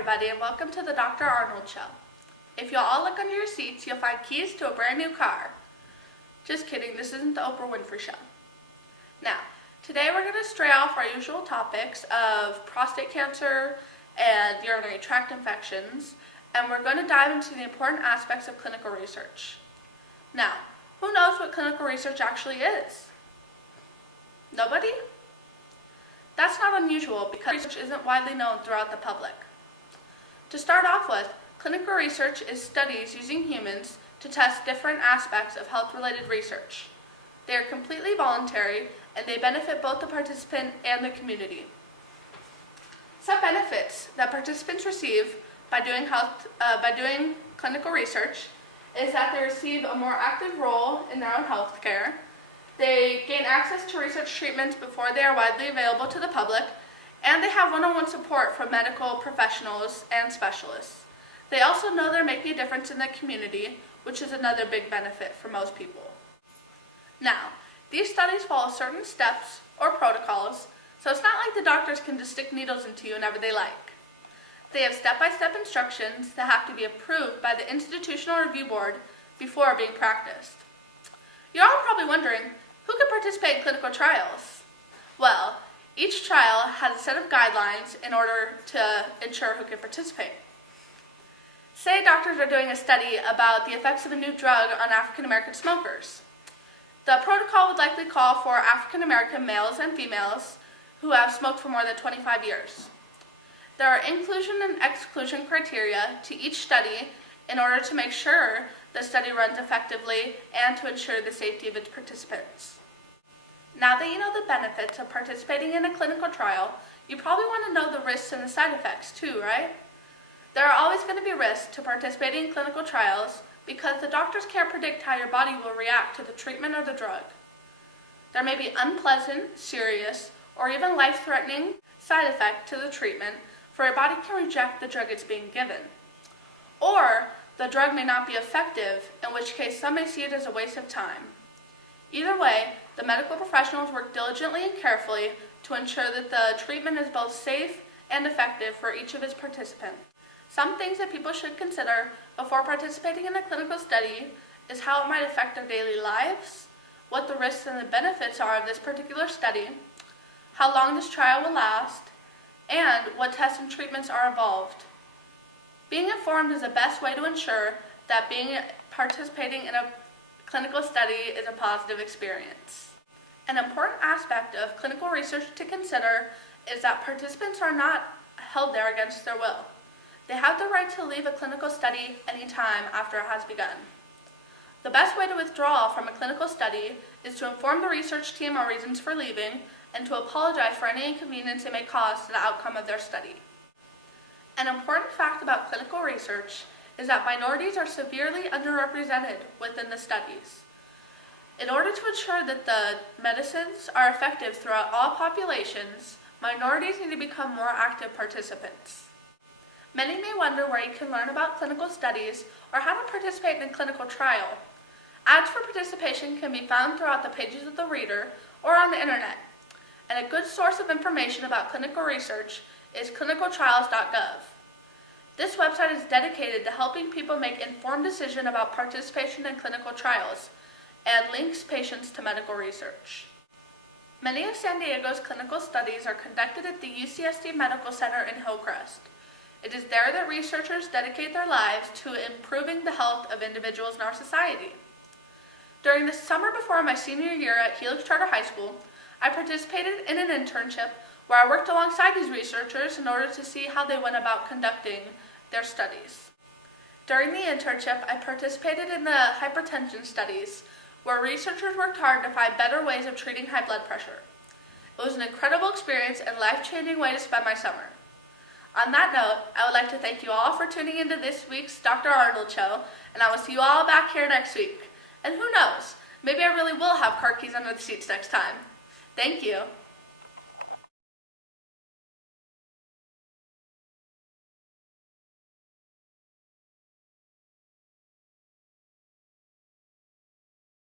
everybody, and welcome to the Dr. Arnold Show. If you'll all look under your seats, you'll find keys to a brand new car. Just kidding, this isn't the Oprah Winfrey Show. Now, today we're going to stray off our usual topics of prostate cancer and urinary tract infections, and we're going to dive into the important aspects of clinical research. Now, who knows what clinical research actually is? Nobody? That's not unusual because research isn't widely known throughout the public. To start off with, clinical research is studies using humans to test different aspects of health-related research. They are completely voluntary and they benefit both the participant and the community. Some benefits that participants receive by doing clinical research is that they receive a more active role in their own health care. They gain access to research treatments before they are widely available to the public, and they have one-on-one support from medical professionals and specialists. They also know they're making a difference in the community, which is another big benefit for most people. Now, these studies follow certain steps or protocols, so it's not like the doctors can just stick needles into you whenever they like. They have step-by-step instructions that have to be approved by the Institutional Review Board before being practiced. You're all probably wondering, who can participate in clinical trials? Well, each trial has a set of guidelines in order to ensure who can participate. Say doctors are doing a study about the effects of a new drug on African American smokers. The protocol would likely call for African American males and females who have smoked for more than 25 years. There are inclusion and exclusion criteria to each study in order to make sure the study runs effectively and to ensure the safety of its participants. Now that you know the benefits of participating in a clinical trial, you probably want to know the risks and the side effects too, right? There are always going to be risks to participating in clinical trials because the doctors can't predict how your body will react to the treatment or the drug. There may be unpleasant, serious, or even life-threatening side effect to the treatment, for your body can reject the drug it's being given. Or the drug may not be effective, in which case some may see it as a waste of time. Either way, the medical professionals work diligently and carefully to ensure that the treatment is both safe and effective for each of its participants. Some things that people should consider before participating in a clinical study is how it might affect their daily lives, what the risks and the benefits are of this particular study, how long this trial will last, and what tests and treatments are involved. Being informed is the best way to ensure that participating in a clinical study is a positive experience. An important aspect of clinical research to consider is that participants are not held there against their will. They have the right to leave a clinical study anytime after it has begun. The best way to withdraw from a clinical study is to inform the research team on reasons for leaving and to apologize for any inconvenience it may cause to the outcome of their study. An important fact about clinical research is that minorities are severely underrepresented within the studies. In order to ensure that the medicines are effective throughout all populations, minorities need to become more active participants. Many may wonder where you can learn about clinical studies or how to participate in a clinical trial. Ads for participation can be found throughout the pages of the Reader or on the internet. And a good source of information about clinical research is clinicaltrials.gov. This website is dedicated to helping people make informed decisions about participation in clinical trials and links patients to medical research. Many of San Diego's clinical studies are conducted at the UCSD Medical Center in Hillcrest. It is there that researchers dedicate their lives to improving the health of individuals in our society. During the summer before my senior year at Helix Charter High School, I participated in an internship where I worked alongside these researchers in order to see how they went about conducting their studies. During the internship, I participated in the hypertension studies, where researchers worked hard to find better ways of treating high blood pressure. It was an incredible experience and life-changing way to spend my summer. On that note, I would like to thank you all for tuning into this week's Dr. Arnold Show, and I will see you all back here next week. And who knows, maybe I really will have car keys under the seats next time. Thank you.